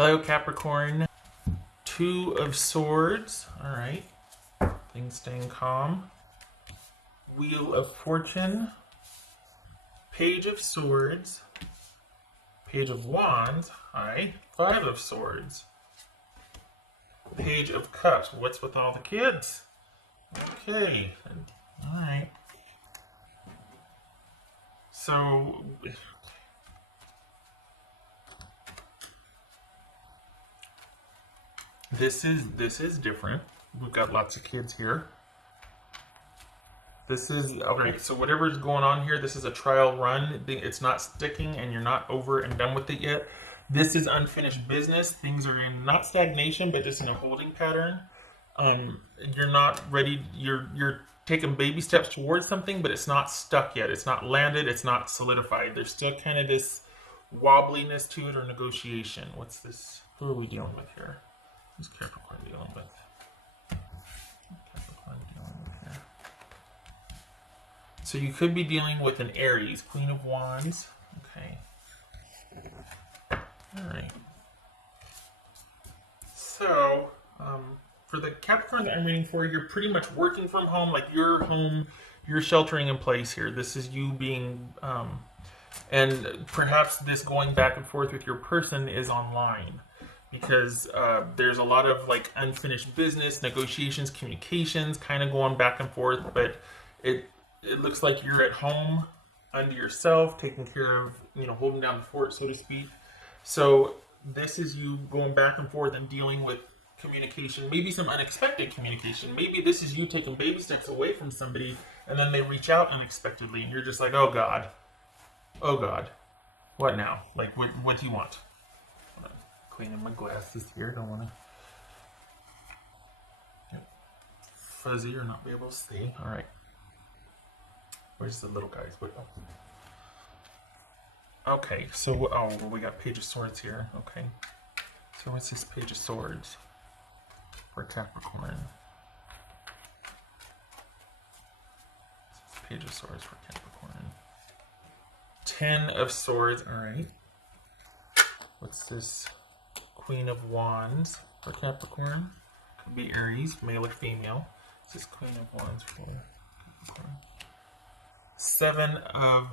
Hello, Capricorn. Two of Swords. All right. Things staying calm. Wheel of Fortune. Page of Swords. Page of Wands. Hi. Five of Swords. Page of Cups. What's with all the kids? Okay. All right. So this is different. We've got lots of kids here. This is okay. So whatever's going on here, this is a trial run. It's not sticking, and you're not over and done with it yet. This is unfinished business. Things are in not stagnation, but just in a holding pattern. You're not ready. You're taking baby steps towards something, but it's not stuck yet. It's not landed. It's not solidified. There's still kind of this wobbliness to it or negotiation. What's this? Who are we dealing with here? Who's Capricorn dealing with? Capricorn dealing with here. So you could be dealing with an Aries, Queen of Wands. Okay. All right. So, for the Capricorn that I'm reading for, you're pretty much working from home, like you're home, you're sheltering in place here. This is you being, and perhaps this going back and forth with your person is online because there's a lot of like unfinished business, negotiations, communications, kind of going back and forth, but it looks like you're at home unto yourself, taking care of, holding down the fort, so to speak. So this is you going back and forth and dealing with communication, maybe some unexpected communication. Maybe this is you taking baby steps away from somebody and then they reach out unexpectedly and you're just like, oh God, what now? Like, what do you want? I'm cleaning my glasses here, don't want to get fuzzy or not be able to see. All right. Where's the little guys? Okay, so, we got Page of Swords here. Okay. So what's this Page of Swords for Capricorn? Page of Swords for Capricorn. 10 of Swords, alright. What's this? Queen of Wands for Capricorn. Could be Aries, male or female. This is Queen of Wands for Capricorn. 7 of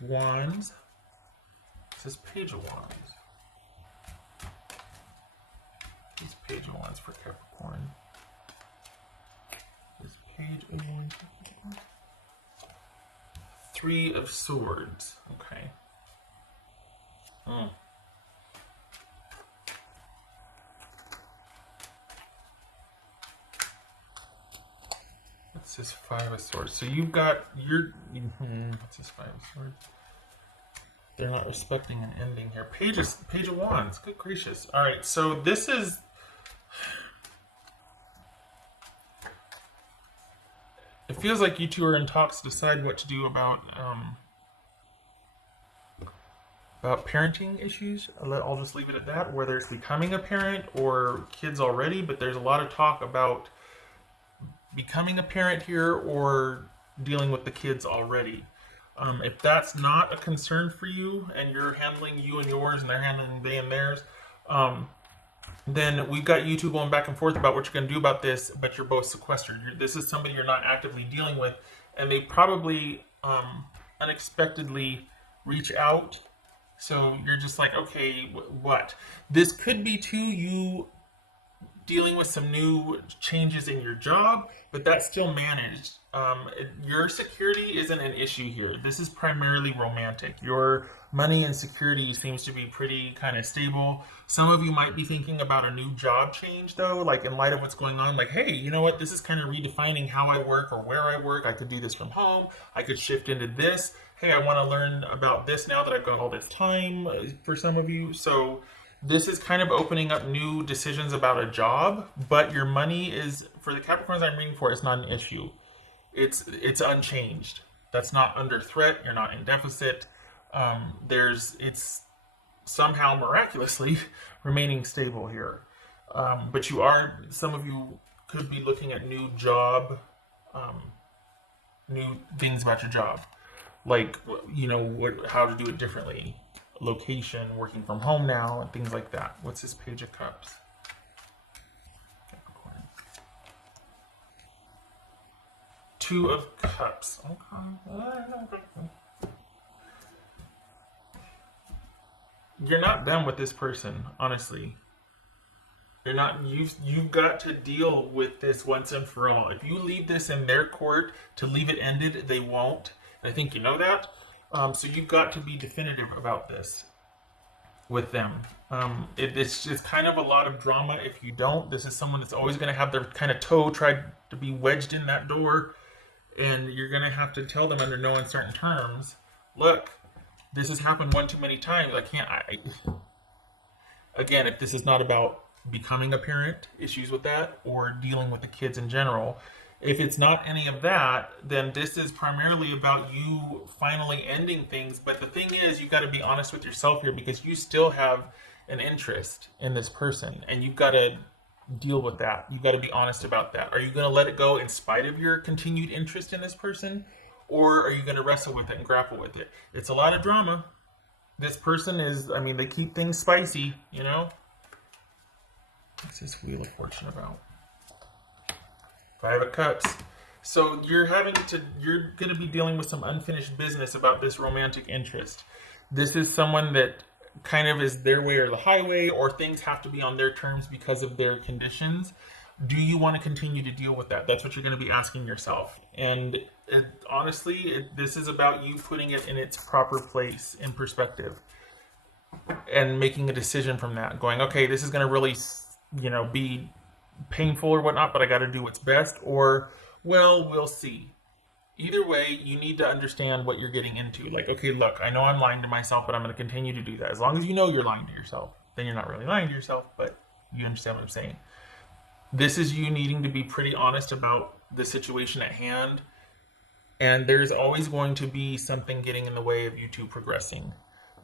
Wands. This is Page of Wands. This is Page of Wands for Capricorn. This Page of Wands for Capricorn. 3 of Swords. Okay. What's this 5 of Swords? So you've got what's this 5 of Swords? They're not respecting an ending here. Page of Wands. Good gracious. All right. So this is. It feels like you two are in talks to decide what to do about parenting issues. I'll just leave it at that. Whether it's becoming a parent or kids already, but there's a lot of talk about becoming a parent here or dealing with the kids already. If that's not a concern for you and you're handling you and yours and they're handling they and theirs, then we've got you two going back and forth about what you're going to do about this, but you're both sequestered. This is somebody you're not actively dealing with, and they probably unexpectedly reach out. So you're just like, okay, what? This could be too you dealing with some new changes in your job, but that's still managed. Your security isn't an issue here. This is primarily romantic. Your money and security seems to be pretty kind of stable. Some of you might be thinking about a new job change though, like in light of what's going on, like, hey, you know what? This is kind of redefining how I work or where I work. I could do this from home. I could shift into this. Hey, I want to learn about this now that I've got all this time for some of you. So this is kind of opening up new decisions about a job, but your money is, for the Capricorns I'm reading for, it's not an issue. It's unchanged. That's not under threat. You're not in deficit. It's somehow miraculously remaining stable here. But some of you could be looking at new things about your job. Like, how to do it differently. location, working from home now, and things like that. What's this Page of Cups? Capricorn. Two of Cups. Okay. You're not done with this person, honestly. You're not. You've got to deal with this once and for all. If you leave this in their court to leave it ended, they won't. And I think you know that. So you've got to be definitive about this with them. It's just kind of a lot of drama if you don't. This is someone that's always going to have their kind of toe tried to be wedged in that door, and you're going to have to tell them under no uncertain terms, look, this has happened one too many times. Again, if this is not about becoming a parent, issues with that, or dealing with the kids in general, if it's not any of that, then this is primarily about you finally ending things. But the thing is, you got to be honest with yourself here, because you still have an interest in this person, and you've got to deal with that. You've got to be honest about that. Are you going to let it go in spite of your continued interest in this person? Or are you going to wrestle with it and grapple with it? It's a lot of drama. This person is, I mean, they keep things spicy, you know? What's this Wheel of Fortune about? Five of Cups. So you're going to be dealing with some unfinished business about this romantic interest. This is someone that kind of is their way or the highway, or things have to be on their terms because of their conditions. Do you want to continue to deal with that? That's what you're going to be asking yourself. And honestly, this is about you putting it in its proper place, in perspective, and making a decision from that. Going, okay, this is going to really, be painful or whatnot, but I got to do what's best. Or, well, we'll see. Either way, you need to understand what you're getting into. Like, okay, look, I know I'm lying to myself, but I'm going to continue to do that. As long as you know you're lying to yourself, then you're not really lying to yourself, but you understand what I'm saying. This is you needing to be pretty honest about the situation at hand. And there's always going to be something getting in the way of you two progressing.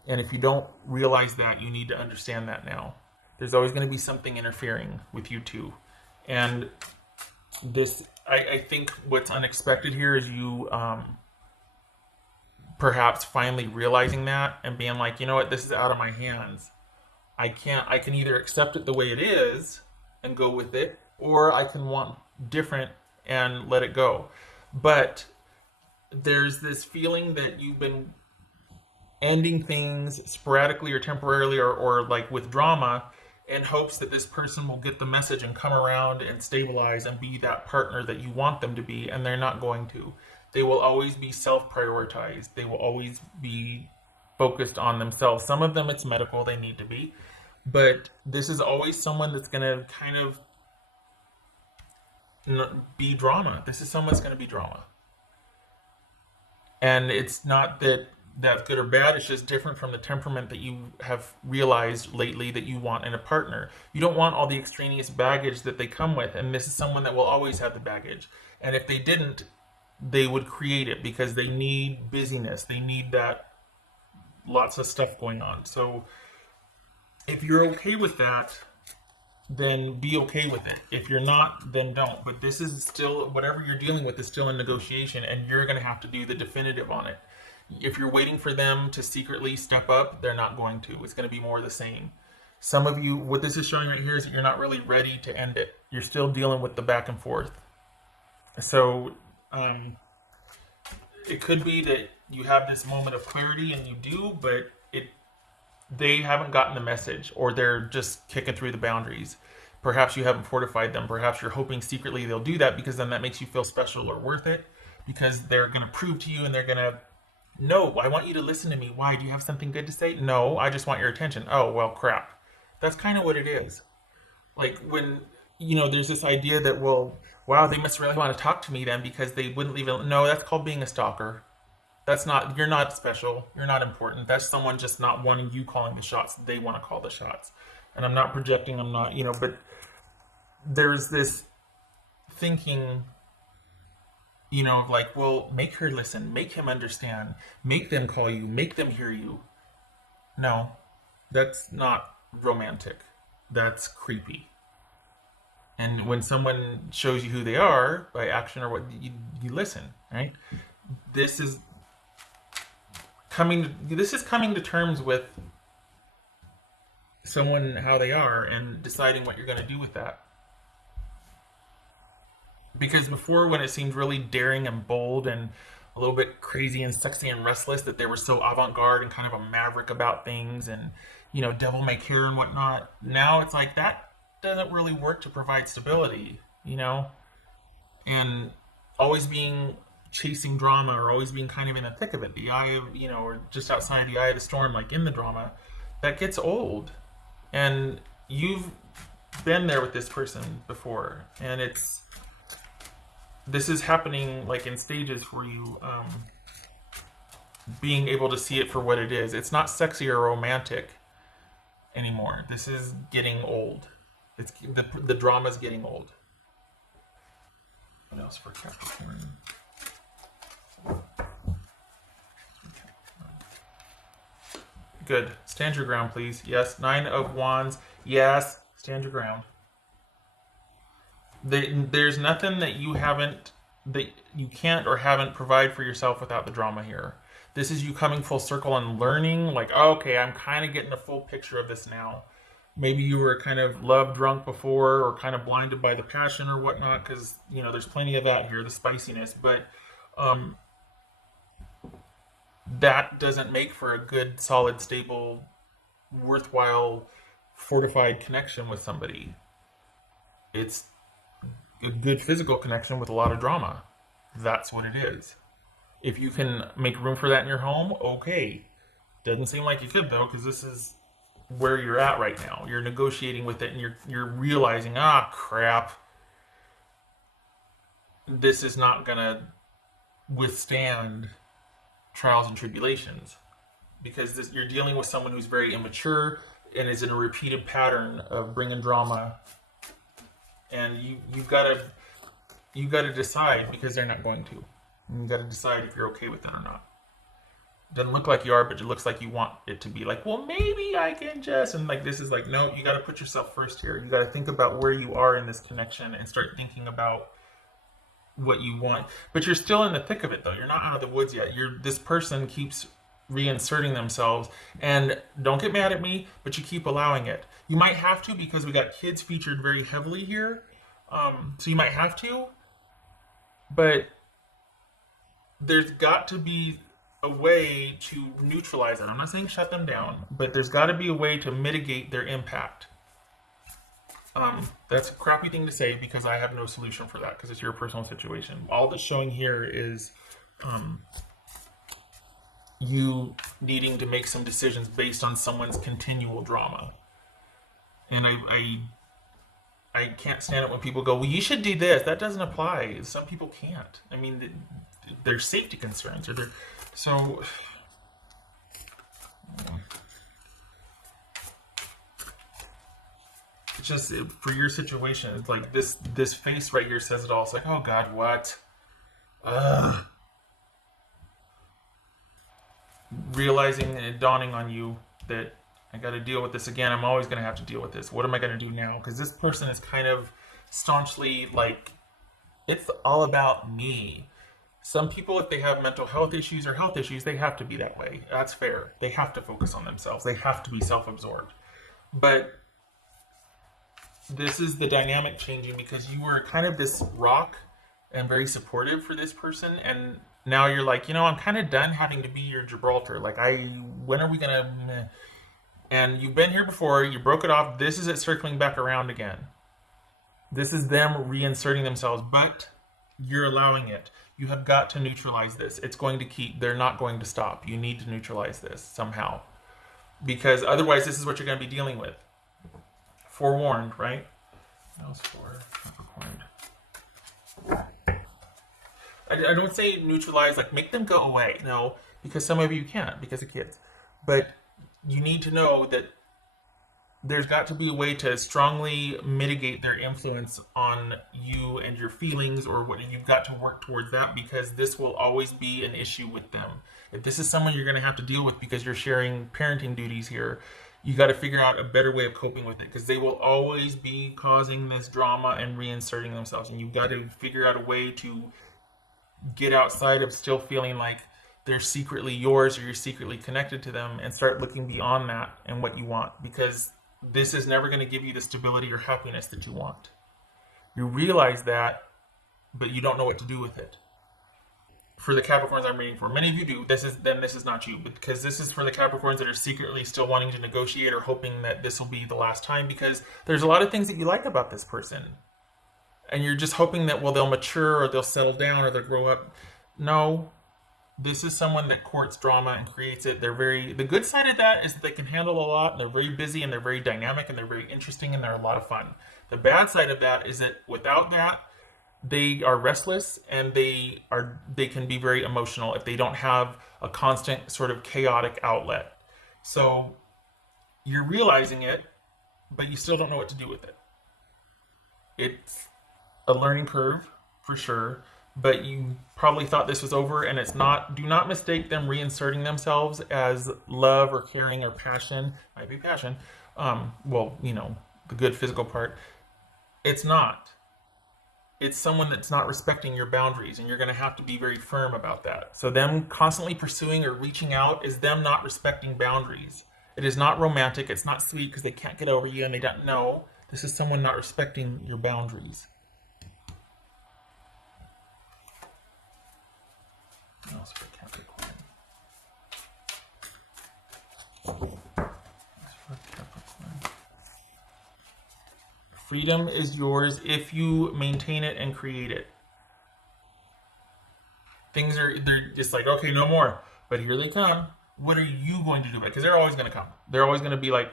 And if you don't realize that, you need to understand that now. There's always going to be something interfering with you two. And this, I think what's unexpected here is you perhaps finally realizing that and being like, you know what, this is out of my hands. I can either accept it the way it is and go with it, or I can want different and let it go. But there's this feeling that you've been ending things sporadically or temporarily or like with drama in hopes that this person will get the message and come around and stabilize and be that partner that you want them to be, and they're not going to. They will always be self-prioritized. They will always be focused on themselves. Some of them it's medical, they need to be. But this is always someone that's going to kind of be drama. This is someone that's going to be drama. And it's not that that's good or bad. It's just different from the temperament that you have realized lately that you want in a partner. You don't want all the extraneous baggage that they come with. And this is someone that will always have the baggage. And if they didn't, they would create it because they need busyness. They need that lots of stuff going on. So if you're okay with that, then be okay with it. If you're not, then don't. But this is still, whatever you're dealing with is still in negotiation, and you're going to have to do the definitive on it. If you're waiting for them to secretly step up, they're not going to. It's going to be more of the same. Some of you, what this is showing right here is that you're not really ready to end it. You're still dealing with the back and forth. So it could be that you have this moment of clarity, and you do, but they haven't gotten the message, or they're just kicking through the boundaries. Perhaps you haven't fortified them. Perhaps you're hoping secretly they'll do that because then that makes you feel special or worth it, because they're going to prove to you and they're going to, no, I want you to listen to me. Why? Do you have something good to say? No, I just want your attention. Oh, well, crap. That's kind of what it is. Like when, there's this idea that, well, wow, they must really want to talk to me then because they wouldn't leave it. No, that's called being a stalker. You're not special. You're not important. That's someone just not wanting you calling the shots. They want to call the shots. And I'm not projecting, but there's this thinking, of like, well, make her listen, make him understand, make them call you, make them hear you. No, that's not romantic. That's creepy. And when someone shows you who they are by action or what, you listen, right? This is coming to terms with someone how they are and deciding what you're going to do with that. Because before, when it seemed really daring and bold and a little bit crazy and sexy and restless, that they were so avant-garde and kind of a maverick about things and, devil may care and whatnot. Now it's like that doesn't really work to provide stability. And always being chasing drama or always being kind of in the thick of it, the eye of, or just outside the eye of the storm, like in the drama, that gets old. And you've been there with this person before, and this is happening like in stages for you, being able to see it for what it is. It's not sexy or romantic anymore. This is getting old. It's the drama's getting old. What else for Capricorn? Good. Stand your ground, please. Yes. 9 of Wands. Yes. Stand your ground. There's nothing that you can't or haven't provide for yourself without the drama here. This is you coming full circle and learning, like, oh, okay, I'm kind of getting a full picture of this now. Maybe you were kind of love drunk before or kind of blinded by the passion or whatnot, because, there's plenty of that here, the spiciness. But that doesn't make for a good, solid, stable, worthwhile, fortified connection with somebody. It's a good physical connection with a lot of drama. That's what it is. If you can make room for that in your home, okay. Doesn't seem like you could, though, because this is where you're at right now. You're negotiating with it, and you're realizing, crap, this is not gonna withstand trials and tribulations, because you're dealing with someone who's very immature and is in a repeated pattern of bringing drama, and you've got to decide, because they're not going to. You've got to decide if you're okay with it or not. Doesn't look like you are, but it looks like you want it to be like, well, maybe I can just, and like this is like, no, you got to put yourself first here. You got to think about where you are in this connection and start thinking about what you want. But you're still in the thick of it, though. You're not out of the woods yet. This person keeps reinserting themselves, and don't get mad at me, but you keep allowing it. You might have to, because we got kids featured very heavily here, so you might have to, but there's got to be a way to neutralize it. I'm not saying shut them down, but there's got to be a way to mitigate their impact. That's a crappy thing to say, because I have no solution for that, because it's your personal situation. All that's showing here is you needing to make some decisions based on someone's continual drama. And I can't stand it when people go, well, you should do this. That doesn't apply. Some people can't. I mean, there's safety concerns, so it's just for your situation. It's like this face right here says it all. It's like, oh God, what? Realizing and dawning on you that I got to deal with this again. I'm always going to have to deal with this. What am I going to do now? Because this person is kind of staunchly like, it's all about me. Some people, if they have mental health issues or health issues, they have to be that way. That's fair. They have to focus on themselves. They have to be self-absorbed. But this is the dynamic changing, because you were kind of this rock and very supportive for this person, and now you're like, I'm kind of done having to be your Gibraltar. Like, when are we gonna? And you've been here before. You broke it off. This is it circling back around again. This is them reinserting themselves, but you're allowing it. You have got to neutralize this. It's going to keep. They're not going to stop. You need to neutralize this somehow, because otherwise, this is what you're going to be dealing with. Forewarned, right? That was for Capricorn. I don't say neutralize, like make them go away. No, because some of you can't, because of kids. But you need to know that there's got to be a way to strongly mitigate their influence on you and your feelings, or what, and you've got to work towards that, because this will always be an issue with them. If this is someone you're going to have to deal with because you're sharing parenting duties here, you got to figure out a better way of coping with it, because they will always be causing this drama and reinserting themselves, and you've got to figure out a way to get outside of still feeling like they're secretly yours or you're secretly connected to them, and start looking beyond that and what you want, because this is never going to give you the stability or happiness that you want. You realize that, but you don't know what to do with it. For the Capricorns I'm reading for, many of you do. This is not you, because this is for the Capricorns that are secretly still wanting to negotiate or hoping that this will be the last time, because there's a lot of things that you like about this person, and you're just hoping that, well, they'll mature or they'll settle down or they'll grow up. No, this is someone that courts drama and creates it. The good side of that is that they can handle a lot, and they're very busy, and they're very dynamic, and they're very interesting, and they're a lot of fun. The bad side of that is that without that, they are restless, and they can be very emotional if they don't have a constant sort of chaotic outlet. So you're realizing it, but you still don't know what to do with it. It's a learning curve for sure, but you probably thought this was over, and it's not. Do not mistake them reinserting themselves as love or caring or passion. Might be passion. Well, the good physical part. It's not. It's someone that's not respecting your boundaries, and you're going to have to be very firm about that. So them constantly pursuing or reaching out is them not respecting boundaries. It is not romantic. It's not sweet because they can't get over you and they don't know. This is someone not respecting your boundaries. What else for Capricorn? Freedom is yours if you maintain it and create it. They're just like, okay, no more. But here they come. What are you going to do about it? Because they're always going to come. They're always going to be like,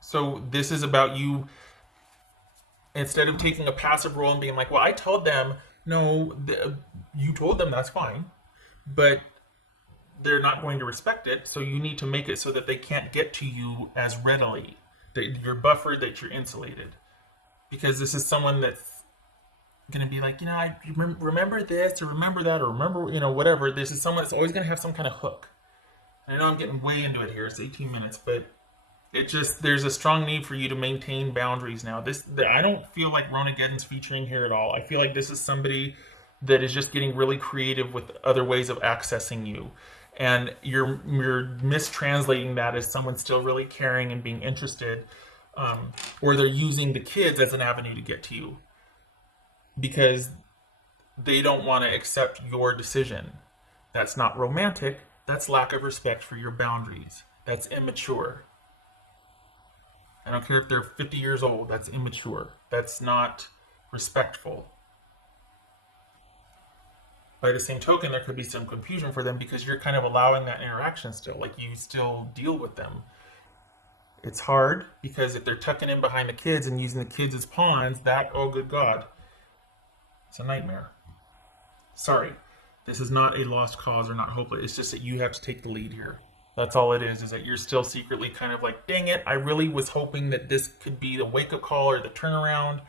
so this is about you. Instead of taking a passive role and being like, well, I told them, no, you told them, that's fine. But they're not going to respect it. So you need to make it so that they can't get to you as readily. That you're buffered, that you're insulated. Because this is someone that's going to be like, I remember this or remember that or remember, whatever. This is someone that's always going to have some kind of hook. And I know I'm getting way into it here. It's 18 minutes, but there's a strong need for you to maintain boundaries now. I don't feel like Ronageddon's featuring here at all. I feel like this is somebody that is just getting really creative with other ways of accessing you. And you're mistranslating that as someone still really caring and being interested, or they're using the kids as an avenue to get to you because they don't want to accept your decision. That's not romantic. That's lack of respect for your boundaries. That's immature. I don't care if they're 50 years old. That's immature. That's not respectful. By the same token, there could be some confusion for them because you're kind of allowing that interaction still. Like you still deal with them. It's hard because if they're tucking in behind the kids and using the kids as pawns, oh good God, it's a nightmare. Sorry, this is not a lost cause or not hopeless. It's just that you have to take the lead here. That's all it is that you're still secretly kind of like, dang it, I really was hoping that this could be the wake-up call or the turnaround,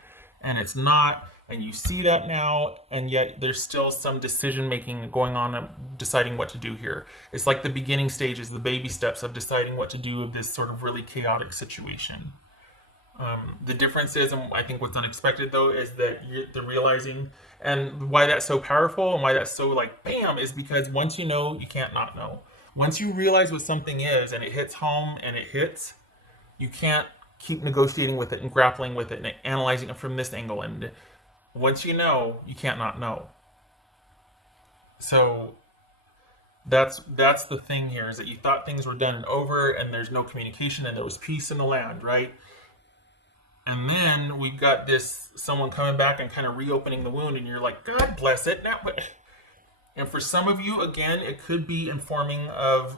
and it's not. And you see that now, and yet there's still some decision-making going on of deciding what to do here. It's like the beginning stages, the baby steps of deciding what to do with this sort of really chaotic situation. The difference is, and I think what's unexpected though, is that the realizing, and why that's so powerful and why that's so like, bam, is because once you know, you can't not know. Once you realize what something is and it hits home and it hits, you can't keep negotiating with it and grappling with it and analyzing it from this angle. And once you know, you can't not know. So that's the thing here, is that you thought things were done and over and there's no communication and there was peace in the land, right? And then we've got someone coming back and kind of reopening the wound, and you're like, God bless it. And for some of you, again, it could be informing of,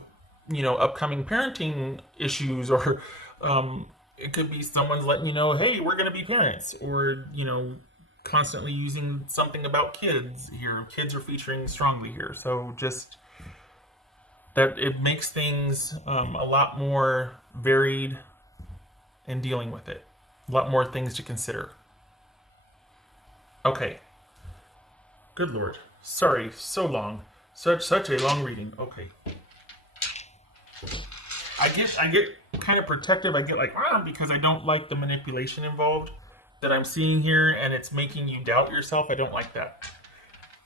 upcoming parenting issues, or it could be someone's letting you know, hey, we're going to be parents, or, constantly using something about kids here. Kids are featuring strongly here. So just that it makes things a lot more varied in dealing with it. A lot more things to consider. Okay. Good Lord. Sorry, so long. Such a long reading. Okay. I get kind of protective. I get like, because I don't like the manipulation involved that I'm seeing here, and it's making you doubt yourself. I don't like that.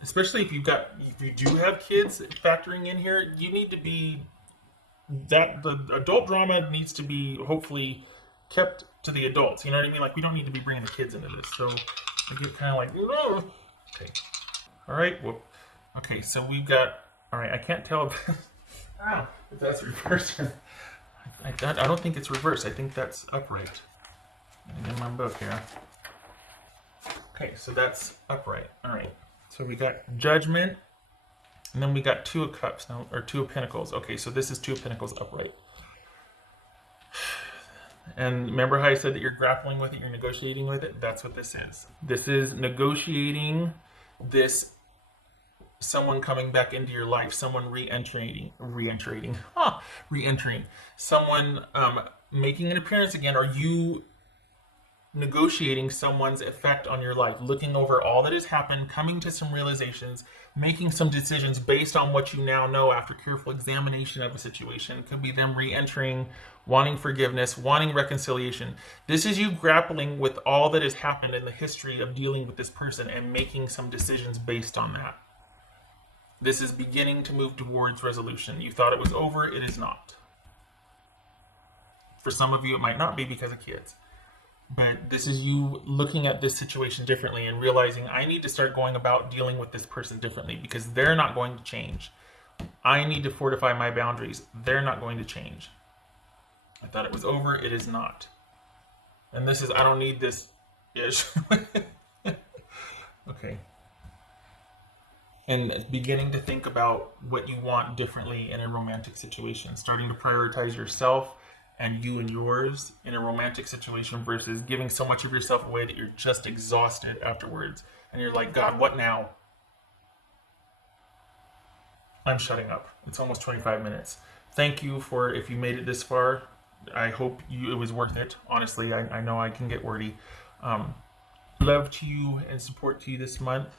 Especially if you do have kids factoring in here, you need to be, that the adult drama needs to be hopefully kept to the adults. You know what I mean? Like, we don't need to be bringing the kids into this. So I get kind of like, oh. Okay. All right. Whoop. Okay. So we've got. All right. I can't tell if that's reversed. I don't think it's reversed. I think that's upright. In my book here. Okay. So that's upright. All right. So we got Judgment. And then we got Two of Cups now, or Two of Pentacles. Okay, so this is Two of Pentacles upright. And remember how I said that you're grappling with it, you're negotiating with it? That's what this is. This is negotiating this, someone coming back into your life, someone re-entering, someone making an appearance again, or you negotiating someone's effect on your life, looking over all that has happened, coming to some realizations, making some decisions based on what you now know after careful examination of a situation. It could be them re-entering, wanting forgiveness, wanting reconciliation. This is you grappling with all that has happened in the history of dealing with this person and making some decisions based on that. This is beginning to move towards resolution. You thought it was over, it is not. For some of you, it might not be because of kids. But this is you looking at this situation differently and realizing I need to start going about dealing with this person differently because they're not going to change. I need to fortify my boundaries. They're not going to change. I thought it was over. It is not. And this is, I don't need this ish. Okay. And beginning to think about what you want differently in a romantic situation. Starting to prioritize yourself and you and yours in a romantic situation versus giving so much of yourself away that you're just exhausted afterwards. And you're like, God, what now? I'm shutting up. It's almost 25 minutes. Thank you for, if you made it this far, I hope it was worth it. Honestly, I know I can get wordy. Love to you and support to you this month.